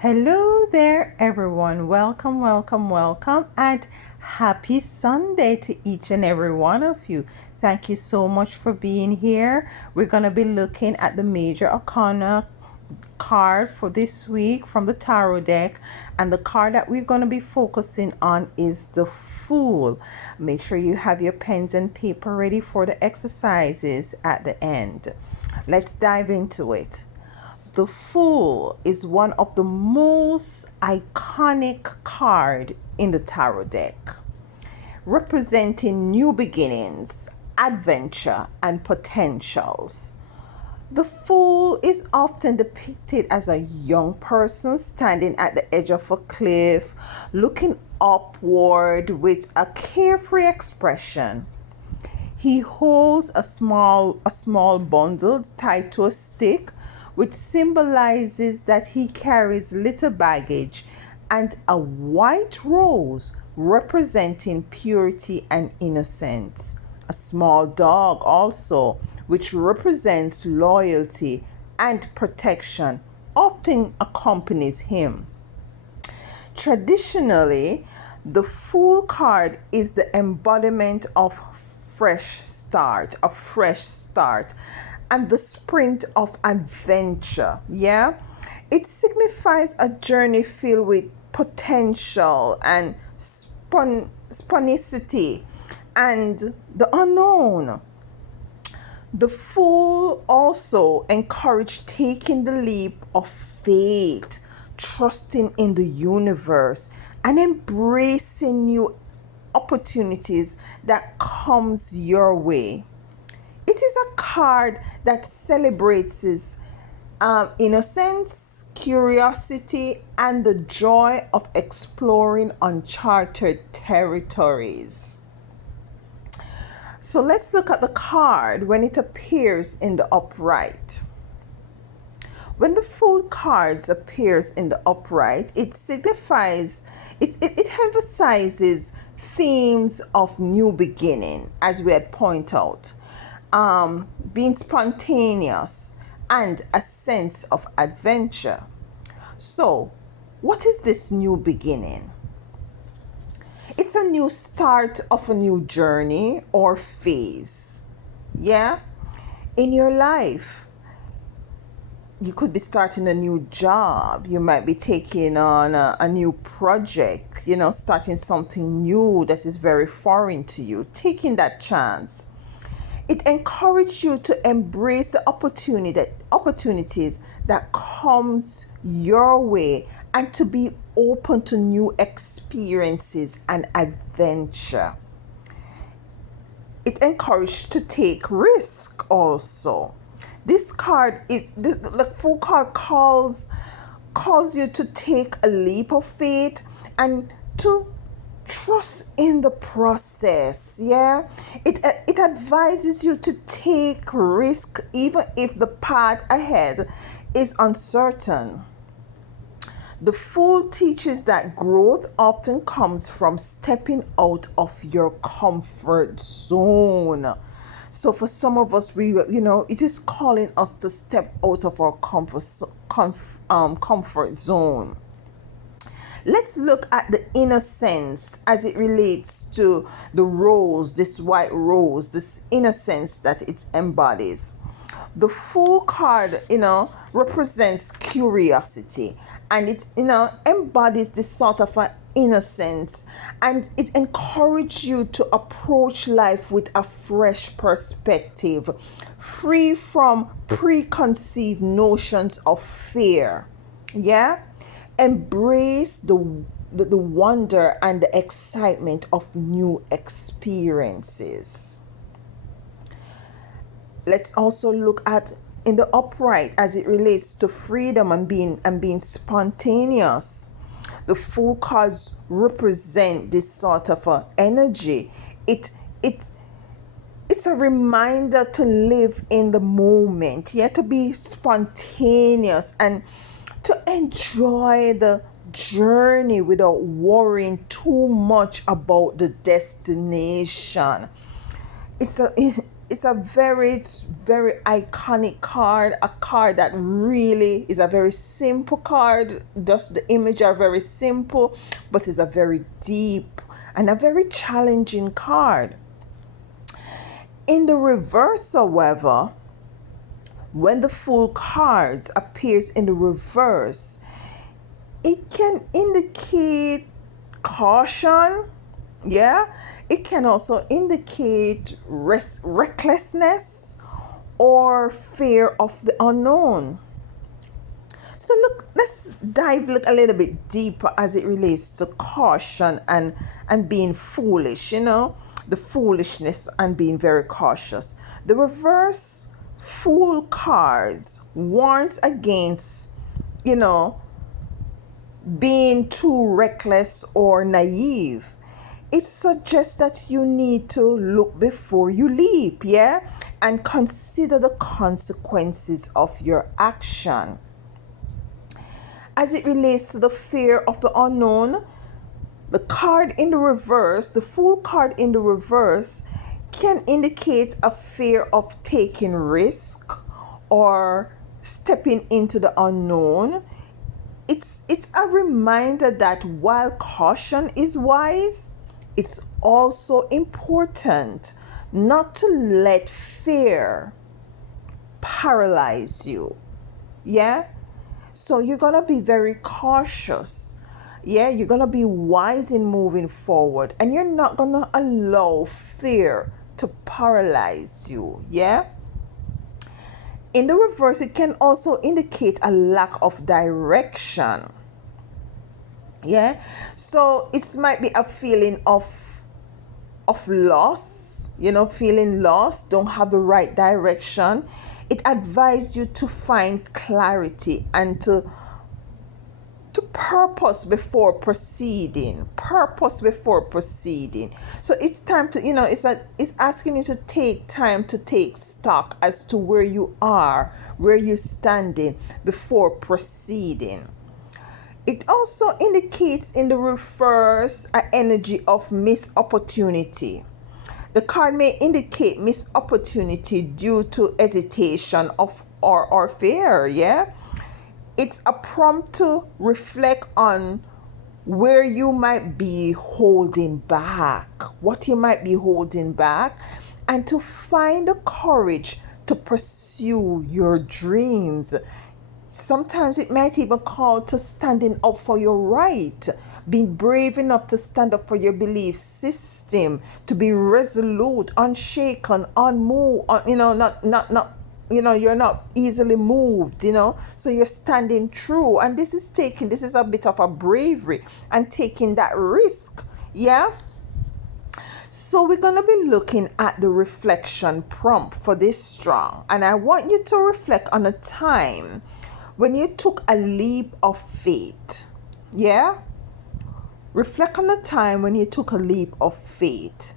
Hello there, everyone. Welcome, welcome, welcome, and happy Sunday to each and every one of you. Thank you so much for being here. We're going to be looking at the major arcana card for this week from the tarot deck, and the card that we're going to be focusing on is the Fool. Make sure you have your pens and paper ready for the exercises at the end. Let's dive into it. The Fool is one of the most iconic cards in the tarot deck, representing new beginnings, adventure, and potentials. The Fool is often depicted as a young person standing at the edge of a cliff, looking upward with a carefree expression. He holds a small bundle tied to a stick, which symbolizes that he carries little baggage, and a white rose representing purity and innocence. A small dog also, which represents loyalty and protection, often accompanies him. Traditionally, the Fool card is the embodiment of a fresh start, and the sprint of adventure. It signifies a journey filled with potential and spontaneity and the unknown. The Fool also encouraged taking the leap of faith, trusting in the universe, and embracing new opportunities that comes your way. It is a card that celebrates innocence, curiosity, and the joy of exploring uncharted territories. So let's look at the card when it appears in the upright. When the Fool cards appears in the upright, it signifies, it emphasizes themes of new beginning, as we had pointed out, being spontaneous, and a sense of adventure. So, what is this new beginning? It's a new start of a new journey or phase. In your life, you could be starting a new job. You might be taking on a new project, starting something new that is very foreign to you, taking that chance. It encourages you to embrace the opportunities that comes your way, and to be open to new experiences and adventure. It encourages to take risk also. This card is the Fool card calls you to take a leap of faith and to trust in the process. It advises you to take risk even if the path ahead is uncertain. The Fool teaches that growth often comes from stepping out of your comfort zone. So for some of us, it is calling us to step out of our comfort zone. Let's look at the innocence as it relates to the rose, this white rose, this innocence that it embodies. The Fool card, represents curiosity, and it, embodies this sort of an innocence, and it encourages you to approach life with a fresh perspective, free from preconceived notions of fear. Embrace the wonder and the excitement of new experiences. Let's also look at in the upright as it relates to freedom and being spontaneous. The Fool cards represent this sort of energy. It's a reminder to live in the moment, to be spontaneous and to enjoy the journey without worrying too much about the destination. it's a very, very iconic card, a card that really is a very simple card. Just the image are very simple, but it's a very deep and a very challenging card. In the reverse, however, when the Fool cards appears in the reverse, it can indicate caution. Yeah, it can also indicate recklessness or fear of the unknown. So look, let's dive a little bit deeper as it relates to caution and being foolish, the foolishness and being very cautious. The reverse Fool cards warns against, being too reckless or naive. It suggests that you need to look before you leap, yeah? And consider the consequences of your action. As it relates to the fear of the unknown, the card in the reverse, the Fool card in the reverse, can indicate a fear of taking risk or stepping into the unknown. It's a reminder that while caution is wise, it's also important not to let fear paralyze you. Yeah? So you're going to be very cautious. Yeah, you're going to be wise in moving forward, and you're not going to allow fear to paralyze you. Yeah? In the reverse, it can also indicate a lack of direction. Yeah? So it might be a feeling of loss, feeling lost, don't have the right direction. It advises you to find clarity and to purpose before proceeding. So it's time to, it's asking you to take time to take stock as to where you are, where you're standing before proceeding. It also indicates in the reverse an energy of missed opportunity. The card may indicate missed opportunity due to hesitation or fear, yeah? It's a prompt to reflect on where you might be holding back, what you might be holding back, and to find the courage to pursue your dreams. Sometimes it might even call to standing up for your right, being brave enough to stand up for your belief system, to be resolute, unshaken, unmoved, you're not easily moved, so you're standing true. And this is a bit of a bravery and taking that risk. Yeah. So we're going to be looking at the reflection prompt for this strong, and I want you to reflect on a time when you took a leap of faith. Yeah? Reflect on the time when you took a leap of faith.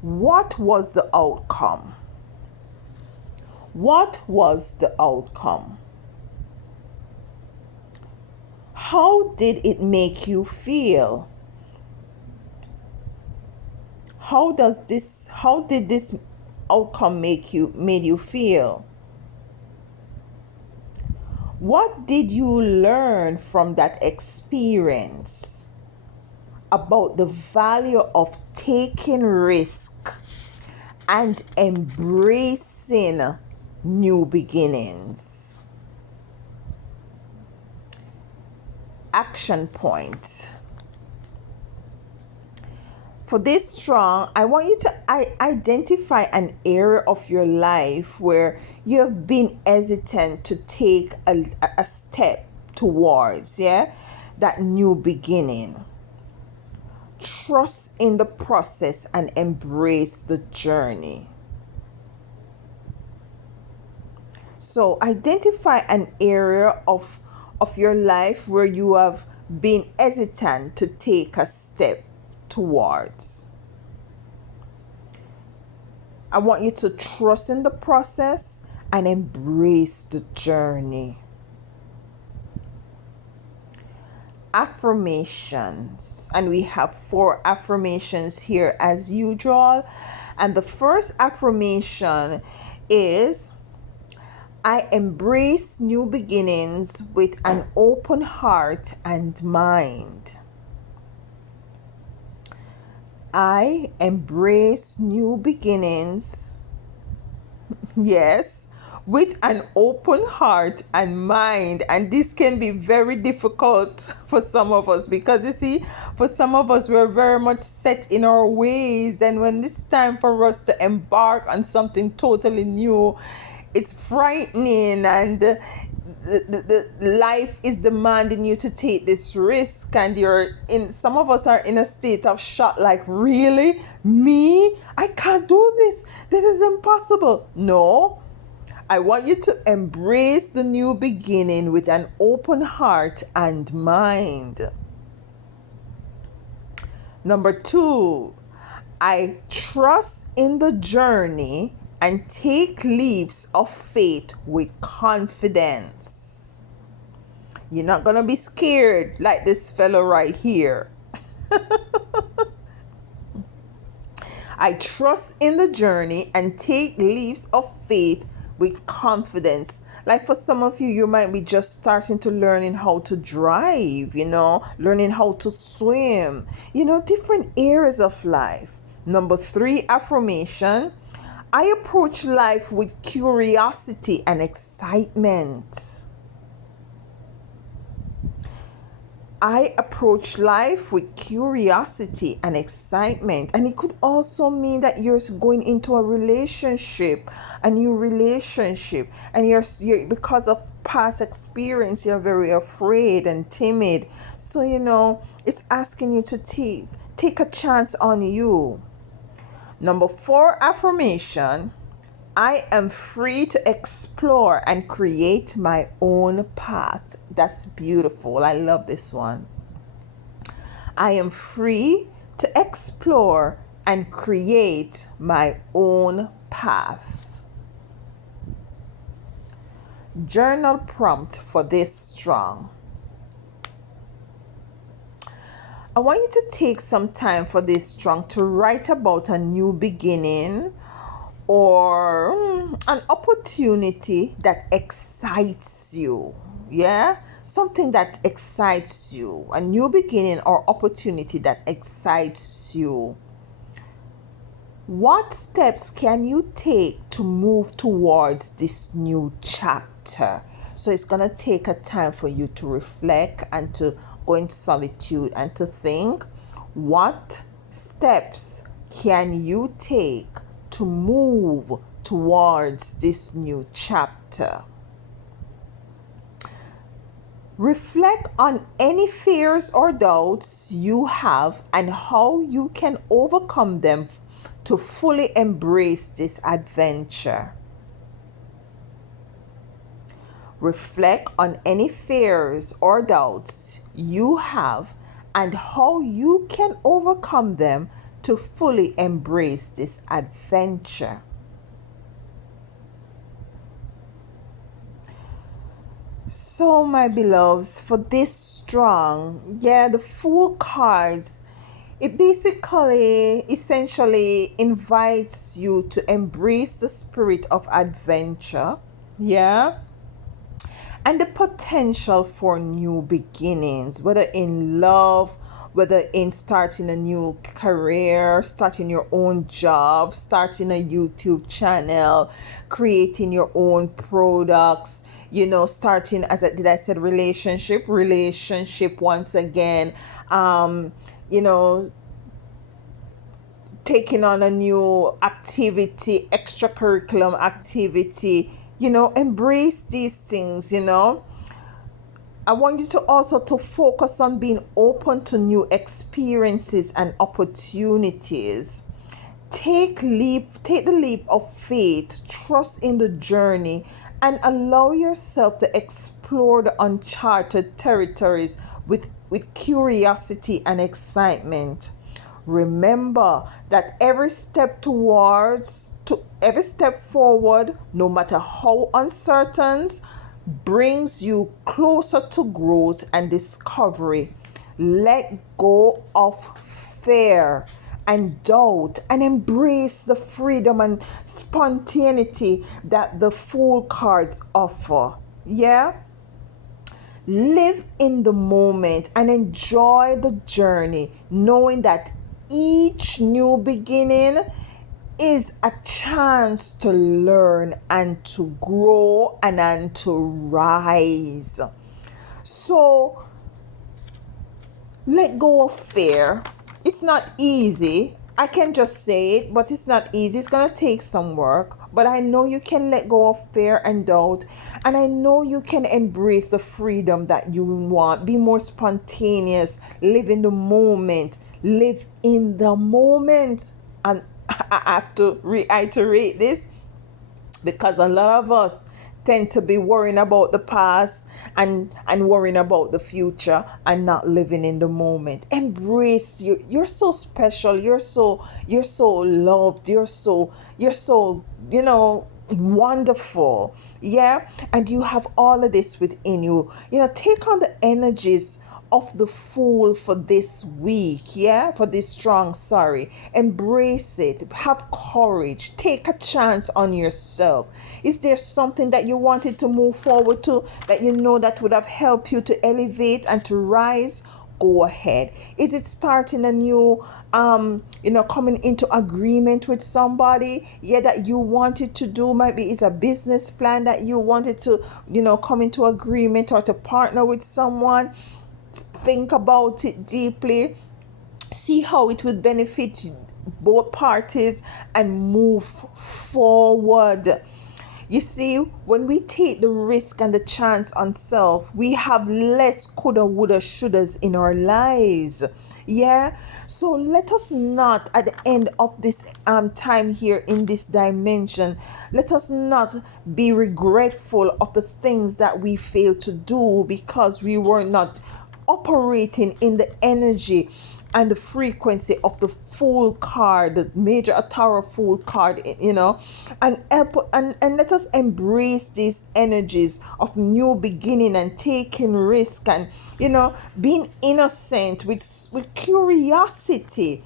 What was the outcome? What was the outcome? How did it make you feel? How did this outcome made you feel? What did you learn from that experience about the value of taking risk and embracing new beginnings? Action point. For this strong, I want you to identify an area of your life where you have been hesitant to take a step towards, that new beginning. Trust in the process and embrace the journey. So identify an area of your life where you have been hesitant to take a step towards. I want you to trust in the process and embrace the journey. affirmations, and we have 4 affirmations here as usual. And the first affirmation is, I embrace new beginnings with an open heart and mind. I embrace new beginnings, yes, with an open heart and mind. And this can be very difficult for some of us, because you see, for some of us, we're very much set in our ways, and when it's time for us to embark on something totally new, it's frightening, and the life is demanding you to take this risk, and some of us are in a state of shock, like, really, me, I can't do this is impossible. No, I want you to embrace the new beginning with an open heart and mind. Number 2, I trust in the journey and take leaps of faith with confidence. You're not going to be scared like this fellow right here. I trust in the journey and take leaps of faith with confidence. Like for some of you, you might be just starting to learning how to drive, learning how to swim, different areas of life. Number 3 affirmation, I approach life with curiosity and excitement. I approach life with curiosity and excitement. And it could also mean that you're going into a relationship, a new relationship, and you're because of past experience, you're very afraid and timid. So, it's asking you to take a chance on you. Number 4 affirmation, I am free to explore and create my own path. That's beautiful. I love this one. I am free to explore and create my own path. Journal prompt for this strong. I want you to take some time for this strong to write about a new beginning or an opportunity that excites you. Yeah? Something that excites you. A new beginning or opportunity that excites you. What steps can you take to move towards this new chapter? So it's going to take a time for you to reflect and to go in solitude and to think, what steps can you take to move towards this new chapter? Reflect on any fears or doubts you have and how you can overcome them to fully embrace this adventure. Reflect on any fears or doubts you have and how you can overcome them to fully embrace this adventure. So, my beloveds, for this strong, the Fool cards, it basically, essentially invites you to embrace the spirit of adventure, and the potential for new beginnings, whether in love, whether in starting a new career, starting your own job, starting a YouTube channel, creating your own products, starting, did I said relationship once again, taking on a new activity, extracurriculum activity, embrace these things, I want you to also to focus on being open to new experiences and opportunities. Take the leap of faith, trust in the journey, and allow yourself to explore the uncharted territories with curiosity and excitement. Remember that every step forward, no matter how uncertain, brings you closer to growth and discovery. Let go of fear and doubt and embrace the freedom and spontaneity that the Fool cards offer. Yeah? Live in the moment and enjoy the journey, knowing that each new beginning is a chance to learn and to grow and to rise. So let go of fear. It's not easy. I can just say it, but it's not easy. It's going to take some work. But I know you can let go of fear and doubt. And I know you can embrace the freedom that you want. Be more spontaneous. Live in the moment. Live in the moment. And I have to reiterate this because a lot of us tend to be worrying about the past and worrying about the future and not living in the moment. Embrace you. You're so special. You're so loved. You're so wonderful. Yeah. And you have all of this within you. Take on the energies of the Fool for this week, yeah, for this embrace it, have courage, take a chance on yourself. Is there something that you wanted to move forward to that that would have helped you to elevate and to rise? Go ahead. Is it starting a new coming into agreement with somebody, that you wanted to do? Maybe it's a business plan that you wanted to come into agreement or to partner with someone. Think about it deeply, see how it would benefit both parties, and move forward. You see, when we take the risk and the chance on self, we have less coulda, woulda, shouldas in our lives. Yeah. So let us not, at the end of this time here in this dimension, let us not be regretful of the things that we failed to do because we were not operating in the energy and the frequency of the Fool card, the major Atara Fool card, and let us embrace these energies of new beginning and taking risk and being innocent with curiosity.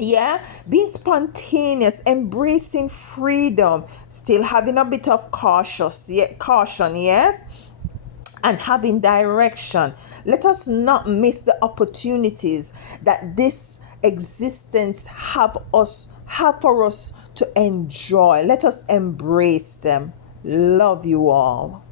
Yeah, being spontaneous, embracing freedom, still having a bit of caution, yes, and having direction. Let us not miss the opportunities that this existence have for us to enjoy. Let us embrace them. Love you all.